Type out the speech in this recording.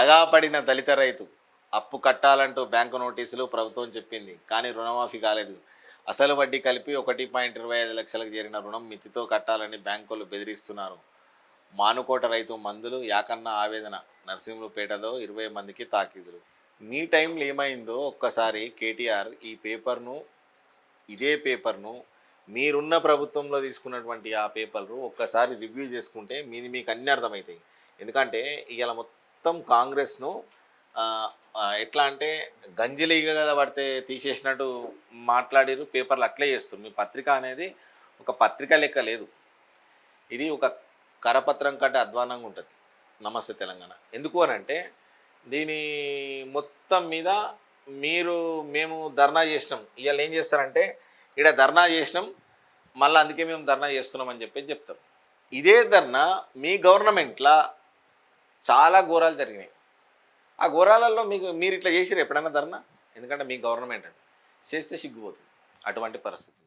దగాపడిన దళిత రైతు అప్పు కట్టాలంటూ బ్యాంకు నోటీసులు ప్రభుత్వం చెప్పింది, కానీ రుణమాఫీ కాలేదు. అసలు వడ్డీ కలిపి 1.25 లక్షలకు చేరిన రుణం మితితో కట్టాలని బ్యాంకులు బెదిరిస్తున్నారు. మానుకోట రైతు మందులు యాకన్న ఆవేదన, నర్సింహులపేటలో 20 మందికి తాకీదులు. మీ టైంలో ఏమైందో ఒక్కసారి కేటీఆర్ ఇదే పేపర్ను మీరున్న ప్రభుత్వంలో తీసుకున్నటువంటి ఆ పేపర్లు ఒక్కసారి రివ్యూ చేసుకుంటే మీకు అన్నీ అర్థమవుతాయి. ఎందుకంటే ఇవాళ మొత్తం కాంగ్రెస్ను ఎట్లా అంటే గంజిలీగగా పడితే తీసేసినట్టు మాట్లాడిరు, పేపర్లు అట్లే చేస్తారు. మీ పత్రిక అనేది ఒక పత్రిక లెక్క లేదు, ఇది ఒక కరపత్రం కంటే అధ్వానంగా ఉంటుంది. నమస్తే తెలంగాణ ఎందుకు అని అంటే దీని మొత్తం మీద మేము ధర్నా చేసినాం. ఇవాళ ఏం చేస్తారంటే ఇక్కడ ధర్నా చేసినాం, మళ్ళీ అందుకే మేము ధర్నా చేస్తున్నామని చెప్తారు. ఇదే ధర్నా మీ గవర్నమెంట్లో చాలా ఘోరాలు జరిగినాయి. ఆ ఘోరాలలో మీరు ఇట్లా చేసిరు ఎప్పుడైనా ధర్నా? ఎందుకంటే మీ గవర్నమెంట్ అది చేస్తే సిగ్గుపోతుంది. అటువంటి పరిస్థితి.